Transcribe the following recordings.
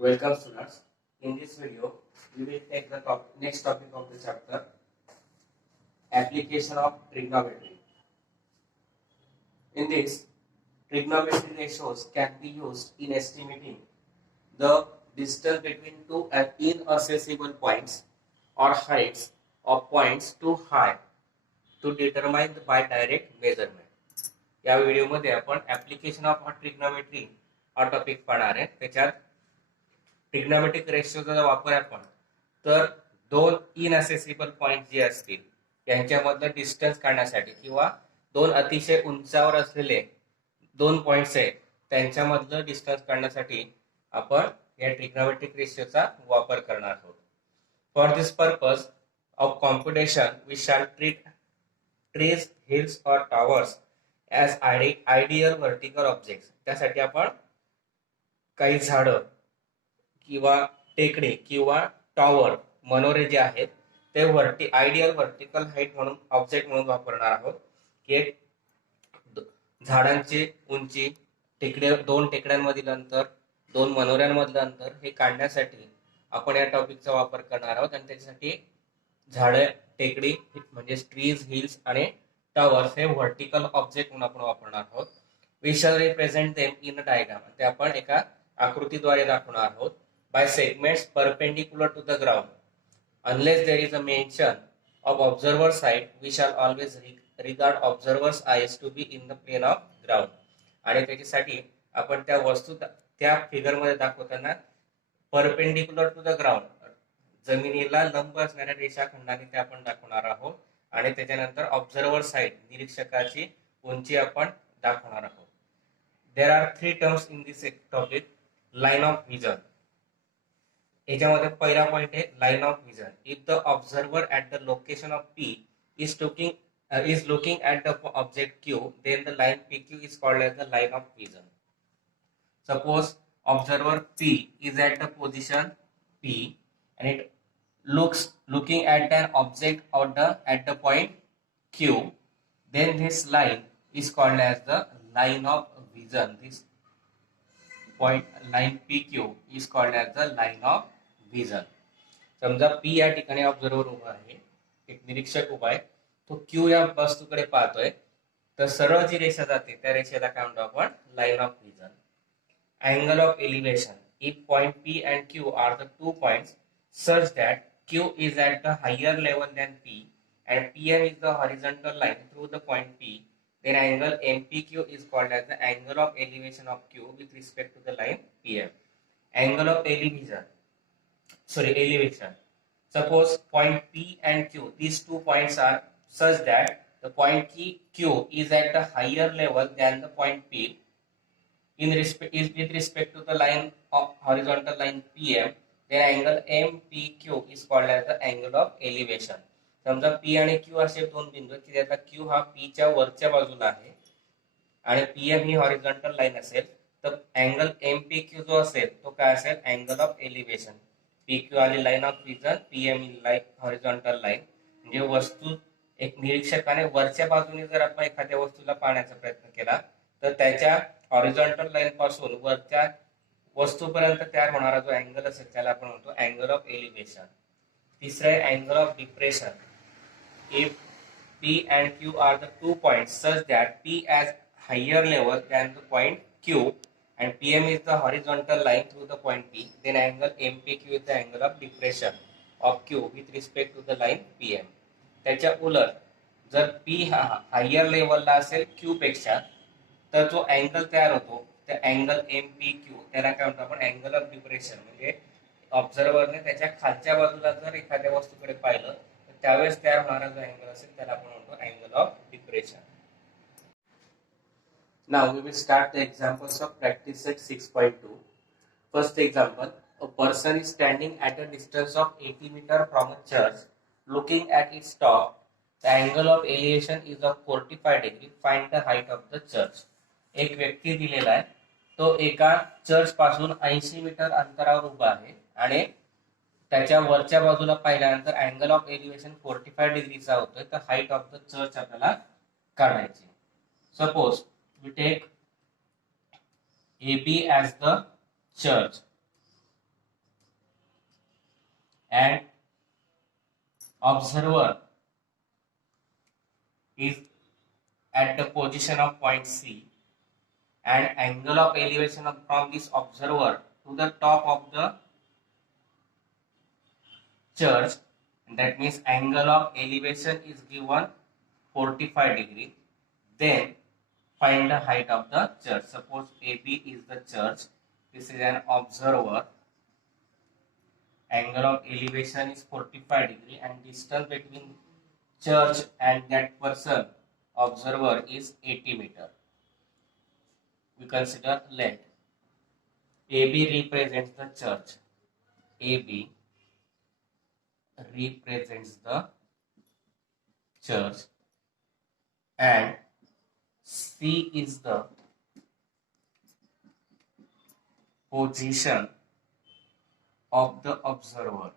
Welcome students. In this video, we will take the next topic of the chapter, application of trigonometry. In this, trigonometry ratios can be used in estimating the distance between two inaccessible points or heights of points too high to determine by direct measurement. या व्हिडिओमध्ये आपण application of trigonometry हा टॉपिक पाहणार आहे. त्याच्यात ट्रिग्नोमेट्रिक रेशोचा वापर आपण तर दोन इनअसेसिबल पॉइंट जे असतील यांच्यामधलं डिस्टन्स काढण्यासाठी किंवा दोन अतिशय उंचावर असलेले दोन पॉइंट्स आहेत त्यांच्यामधलं डिस्टन्स काढण्यासाठी आपण या ट्रिग्नोमेट्रिक रेशोचा वापर करणार आहोत. For this purpose of computation we shall treat trees, hills और towers as ideal vertical objects. त्यासाठी आपण काही झाडं किंवा टेकडे किंवा टॉवर मनोरे जे आहेत ते आयडियल व्हर्टिकल हाईट म्हणून ऑब्जेक्ट म्हणून वापरणार आहोत. की एक झाडांची उंची, दोन टेकड्यांमधील अंतर, दोन मनोऱ्यांमधलं अंतर हे काढण्यासाठी आपण या टॉपिकचा वापर करणार आहोत. आणि त्याच्यासाठी झाडे, टेकडी म्हणजे ट्रीज, हिल्स आणि टॉवर्स हे व्हर्टिकल ऑब्जेक्ट म्हणून आपण वापरणार आहोत. We shall represent them in a diagram. ते आपण एका आकृतीद्वारे दाखवणार आहोत. By segments perpendicular to the ground unless there is a mention of observer side we shall always regard observer's eyes to be in the plane of ground. आणि त्याच्यासाठी आपण त्या वस्तू त्या फिगर मध्ये दाखवताना परपेंडिक्युलर टू द ग्राउंड जमिनीला लंब असणाऱ्या रेषाखंडाने ते आपण दाखवणार आहोत. आणि त्याच्यानंतर ऑब्झर्वर साइड निरीक्षकाची उंची आपण दाखवणार आहोत. There are 3 terms in this topic. Line of vision, याच्यामध्ये पहिला पॉइंट आहे line of vision. If the observer at the location of P is looking at the object Q then the line P Q is called as the line of vision. Suppose observer P is at the position P and it looking at an object at the point Q, then this line is called as the line of vision. This point line PQ is called as the line of vision. समजा P या ठिकाणी ऑब्झर्वर उभा आहे, एक निरीक्षक उभा आहे, तो Q या वस्तूकडे पाहतोय, तर सरळ जी रेषा जाते त्या रेषेला काय म्हणतो आपण line of vision. Angle of elevation. If point P and Q are the 2 points such that Q is at the higher level than P and PM is the horizontal line through the point P, then angle MPQ is called as the angle of elevation of Q with respect to the line PM. Angle of elevation. Suppose point P and Q, these 2 points are such that the point Q is at a higher level than the point P with respect to the line of horizontal line PM. Then angle MPQ is called as the angle of elevation. समजा P आणि Q असे दोन बिंदू आहेत की त्याचा Q हा P च्या वरच्या बाजूला आहे आणि PM ही हॉरिझॉन्टल लाईन असेल, तर अँगल MPQ जो असेल तो काय असेल अँगल ऑफ एलिव्हेशन. PQ आली line of vision, PM he line horizontal line. म्हणजे वस्तू एक निरीक्षकाने वरच्या बाजूने जर आपण एखाद्या वस्तूला पाहण्याचा प्रयत्न केला तर त्याच्या हॉरिझॉन्टल लाईन पासून वरच्या वस्तूपर्यंत तयार होणारा जो अँगल असेल त्याला आपण म्हणतो अँगल ऑफ एलिव्हेशन. तिसरं आहे angle of depression. If P and Q are the 2 points such that P as higher level than the point Q and PM is the horizontal line through the point P, then angle MPQ is the angle of depression of Q with respect to the line PM. त्याच्या उलट जर P हा हायर लेवलला असेल Q पेक्षा तर जो अँगल तयार होतो त्या अँगल MPQ त्याला काय म्हणतो आपण अँगल ऑफ डिप्रेशन. म्हणजे ऑब्झर्वरने त्याच्या खालच्या बाजूला जर एखाद्या वस्तूकडे पाहिलं तर त्यावेळेस तयार होणारा जो अँगल असेल त्याला आपण म्हणतो angle of depression. Now we will start the examples of practice set 6.2. First example. A person is standing at a distance of 80 metre from a church looking at its top. The angle of elevation is of 45 degree. Find the height of the church. एक व्यक्ती दिलेला आहे, तो एका चर्च पासून 80 मीटर अंतरावर उभा आहे आणि त्याच्या वरच्या बाजूला पाहिल्यानंतर अँगल ऑफ एलिव्हेशन 45 डिग्रीचा होतोय. तर हाईट ऑफ द चर्च आपल्याला काढायची. Suppose we take AB as the church and observer is at the position of point C, and angle of elevation from this observer to the top of the church, that means angle of elevation is given 45 degree. Then find the height of the church. Suppose AB is the church, this is an observer, angle of elevation is 45 degree, and distance between church and that person observer is 80 meter. We consider length. AB represents the church. AB represents the church, and C is the position of the observer.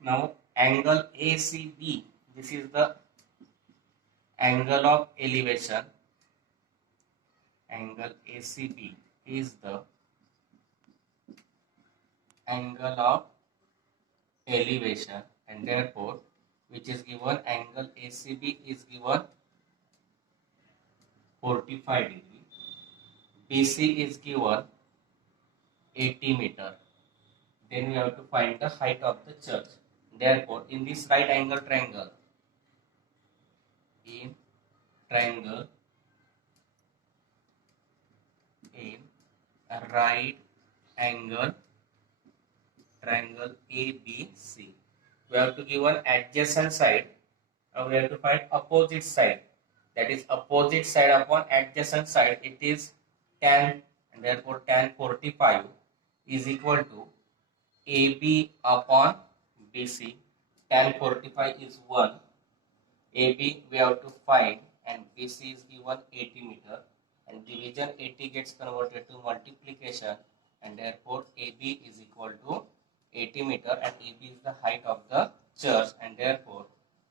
Now angle ACB, this is the angle of elevation. Angle ACB is the angle of elevation, and therefore which is given, angle ACB is given 45 degree. BC is given 80 meter. Then we have to find the height of the church. Therefore, in this right angle triangle, in right angle triangle ABC, we have to give an adjacent side, and we have to find opposite side. That is opposite side upon adjacent side, it is tan, and therefore tan 45 is equal to AB upon BC. Tan 45 is 1. AB we have to find, and BC is given 80 meter, and division 80 gets converted to multiplication, and therefore AB is equal to 80 meter, and AB is the height of the church, and therefore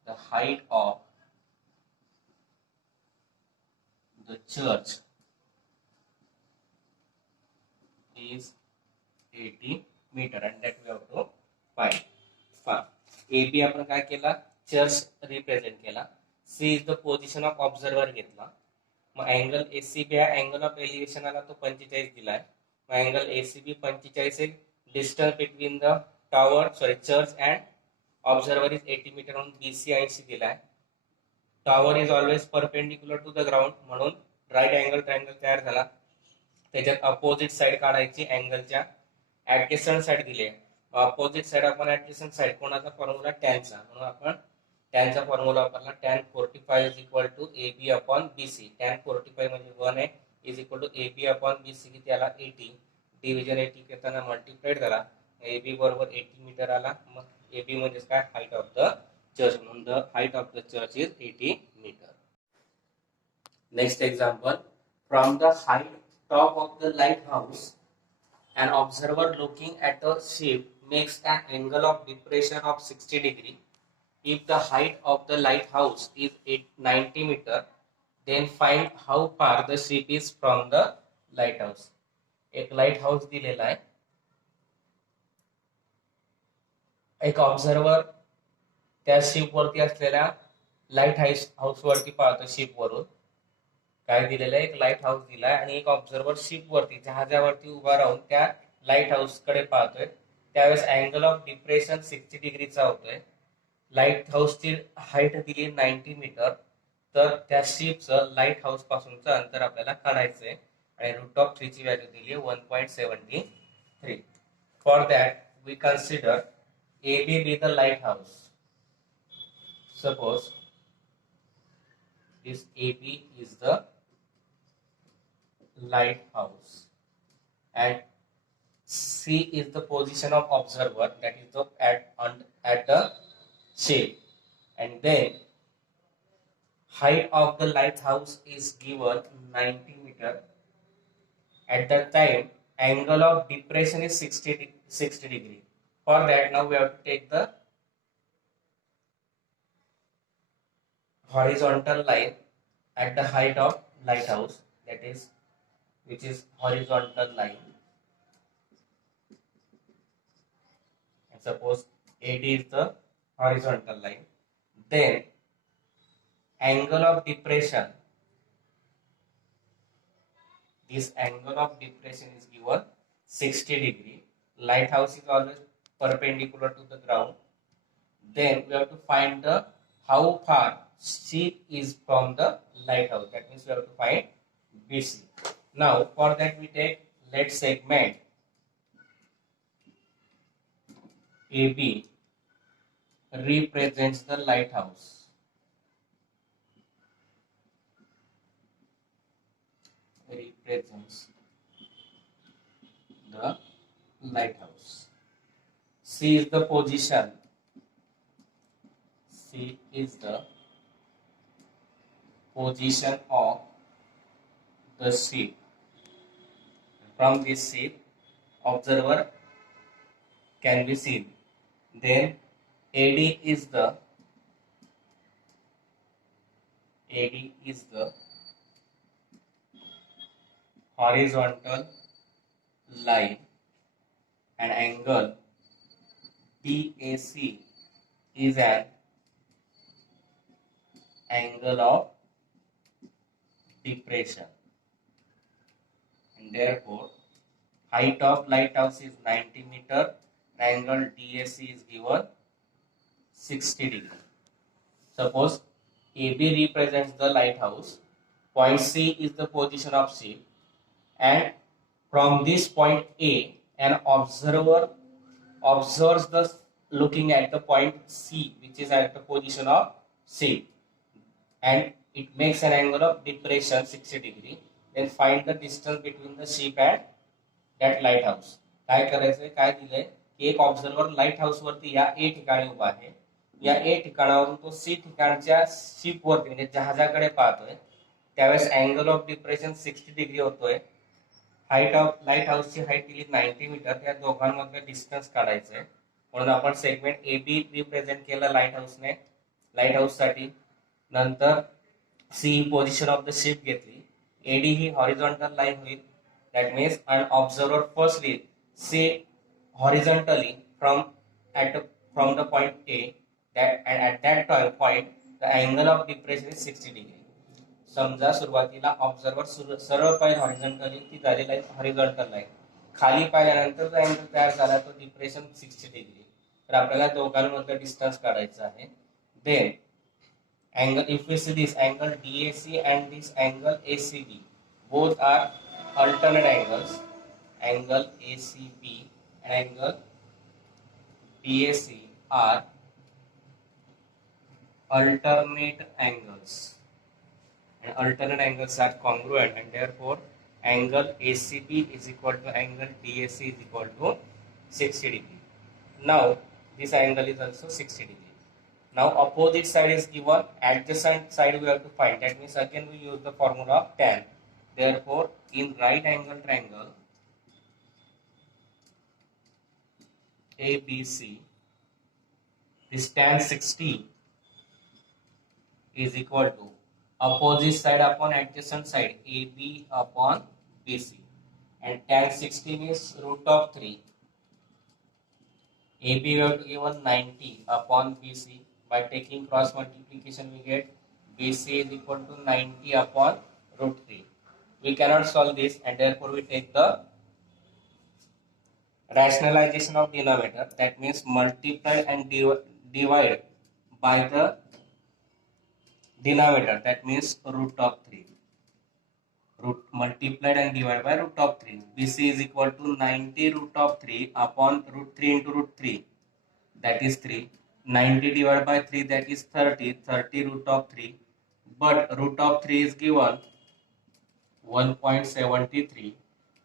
the height of the church is 80 meter, and that we have to find. AB आपण काय केला, church represent केला. C is the position of observer घेतला. मग angle ACB हा angle of एलिव्हेशनला तो 45 दिलाय. मग अँगल एसीबी 45 आहे. Distance between the tower church and observer is 80 metre, म्हणून बीसी 80 दिलाय. Tower is always perpendicular to the ground, म्हणून राईट अँगल ट्रायंगल तयार झाला. त्याच्यात अपोजिट साइड काढायची अँगलच्या. ऍडजस्टंट साइड दिली. अपोजिट साइड आपण ऍडजस्टंट साइड कोणाचा फॉर्म्युला टॅनचा, म्हणून आपण टॅनचा फॉर्म्युला वापरला. Tan 45 is equal to AB upon BC. Tan 45 म्हणजे 1 आहे, is equal to AB upon BC किती आला 80. डिव्हिजन 80 करताना मल्टिप्लाइड झाला. AB बरोबर 80 मीटर आला. मग AB म्हणजे काय, हाईट ऑफ द चर्च, म्हणून the height of the church is 80 metre. Next example, from the height top of the lighthouse, an observer looking at a ship makes an angle of depression of 60 degree. If the height of the lighthouse is 90 meter, then find how far the ship is from the lighthouse. एक lighthouse दिलेला आहे. एक ऑब्झर्वर त्या शिप वरती असलेल्या light house वरती पाहतो. शिप वरून काय दिलेलं आहे, एक लाईट हाऊस दिलाय, आणि एक ऑब्झर्वर शिप वरती जहाजावरती उभा राहून त्या लाईट हाऊस कडे पाहतोय. त्यावेळेस अँगल ऑफ डिप्रेशन 60 डिग्रीचा होतोय. लाईट हाऊसची हाईट दिली 90 मीटर. तर त्या शिपचं लाईट हाऊस पासूनचं अंतर आपल्याला काढायचंय, आणि रूट ऑफ 3 ची व्हॅल्यू दिली 1.73. For that we consider AB be the lighthouse. Suppose this AB is the lighthouse, and C is the position of observer, that is the at the ship, and then height of the lighthouse is given 90 meter. At that time angle of depression is 60 degree. For that, now we have to take the horizontal line at the height of lighthouse, that is which is horizontal line. suppose AD is the horizontal line, then angle of depression, this angle of depression is given 60 degree. Lighthouse is always perpendicular to the ground. Then we have to find the how far C is from the lighthouse. That means we have to find BC. Now for that we take lead segment AB represents the lighthouse. Represents the lighthouse. C is the position. C is the position of the ship. From this ship, observer can be seen. Then AD is the horizontal line, and angle BAC is an angle of depression, and therefore height of lighthouse is 90 meter, angle DAC is given 60 degree. Suppose AB represents the lighthouse, point C is the position of ship, and from this point A, an observer observes the looking at the point C, which is at the position of C, and it makes an angle of depression 60 degree. Then find the distance between the ship and that lighthouse. काय करायचंय, काय दिलंय की एक observer light house वरती या ए ठिकाणी उभा आहे. या ए ठिकाणावरून तो सी ठिकाणच्या शिप वरती म्हणजे जहाजाकडे पाहतोय. त्यावेळेस अँगल ऑफ डिप्रेशन 60 डिग्री होतोय. हाईट ऑफ लाईट हाऊसची हाईट दिली 90 मीटर. त्या दोघांमधलं डिस्टन्स काढायचंय. म्हणून आपण सेगमेंट ए बी रिप्रेझेंट केलं लाईट हाऊसने, लाईट हाऊस साठी. नंतर सी पोझिशन ऑफ द शिप घेतली. एडी ही हॉरिझॉन्टल लाईन होईल. That means an observer firstly see horizontally from the point A, and at that point the angle of depression is 60 degree. समजा सुरुवातीला ऑब्झर्वर सरळ पाहिजे हॉरिझॉन्टली, ती झाली लाईन हॉरिझॉन्टल लाईन. खाली पाहिल्यानंतर जो अँगल तयार झाला तो डिप्रेशन 60 डिग्री. तर आपल्याला दोघांमधलं डिस्टन्स काढायचं आहे. Then angle, if we see this angle DAC and this angle ACB, both are alternate angles. Angle ACB and angle DAC are alternate angles, and alternate angles are congruent, and therefore angle ACB is equal to angle DAC is equal to 60 degree. Now this angle is also 60 degree. Now opposite side is given, adjacent side we have to find. That means again we use the formula of tan. Therefore in right angle triangle ABC, this tan 60 is equal to opposite side upon adjacent side AB upon BC, and tan 60 is root of 3. AB we have to given 90 upon BC. By taking cross multiplication we get BC is equal to 90 upon root 3. We cannot solve this, and therefore we take the rationalization of denominator. That means multiply and divide by the denominator. That means root of 3. Root multiplied and divided by root of 3. BC is equal to 90 root of 3 upon root 3 into root 3. That is 3. 90 divided by 3, that is 30. 30 root of 3. But root of 3 is given 1.73,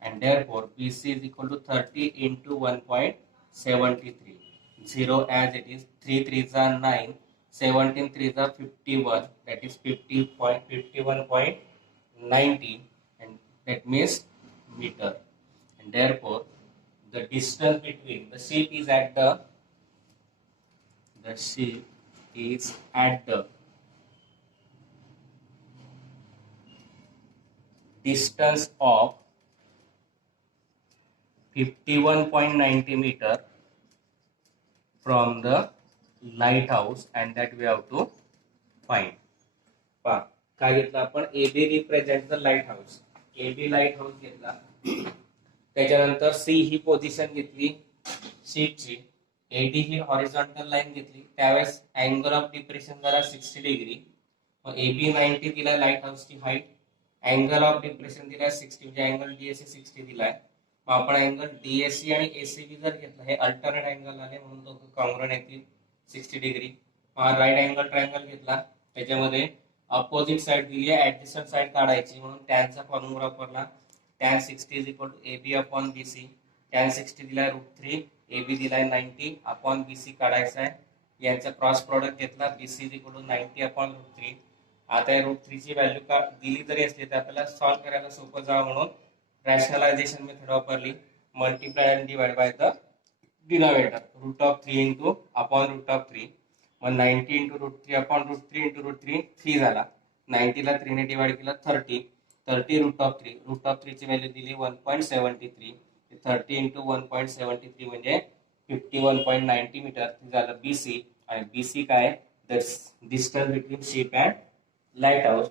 and therefore BC is equal to 30 into 1.73. 0 as it is. 3 3s are 9. 17 3s are 51. That is 50.51.90, and that means meter. And therefore the distance between the ship is at the distance of 51.90 meter from the lighthouse and that we have to find. पहा काय घेतलं आपण, AB represent the light house. AB light house घेतला. त्याच्यानंतर सी ही पोझिशन घेतली शिपची. AD ही horizontal line घेतली. त्यावेळेस अँगल ऑफ डिप्रेशन जरा 60 डिग्री. मग AB 90 दिला लाईट हाऊसची हाईट. अँगल ऑफ डिप्रेशन दिलाय 60 म्हणजे अँगल DSC 60 दिलाय. मग आपण अँगल DSC आणि ACB जर घेतला, हे अल्टरनेट अँगल आले म्हणून तो कॉंग्रुएंट येतील 60 डिग्री. हा राईट अँगल ट्रायंगल घेतला. त्याच्यामध्ये अपोजिट साइड दिली आहे, ऍडजस्टंट साइड काढायची म्हणून टॅनचा फॉर्म्युला वापरला. tan 60 is equal to AB upon BC. tan 60 दिलाय √3, AB दिलाय 90 अपॉन BC काढायचा आहे. यांचा क्रॉस प्रोडक्ट घेतला, BC is equal to 90 upon √3. आता या √3 ची व्हॅल्यू दिली तरी असली तर आपल्याला सॉल्व्ह करायला सोपं जावं म्हणून रॅशनलायझेशन मेथड वापरली. Multiply and divide by the denominator. √3 into upon √3. मग 90 इंटू √3 अपॉन √3 इंटू √3 3 झाला. 90 ला 3 ने डिवाइड केला 30. 30 √3. √3 ची व्हॅल्यू दिली 1.73. 30 इंटू 1.73 म्हणजे 51.90 मीटर झालं BC. आणि BC काय, the distance between ship and lighthouse.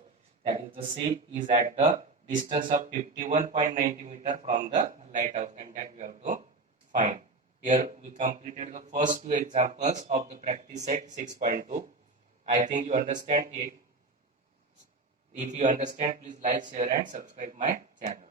That is, the ship is at the distance of 51.90 meter from the lighthouse, and that we have to find. Here we completed the first two examples of the practice set 6.2. I think you understand it. If you understand, please like, share and subscribe my channel.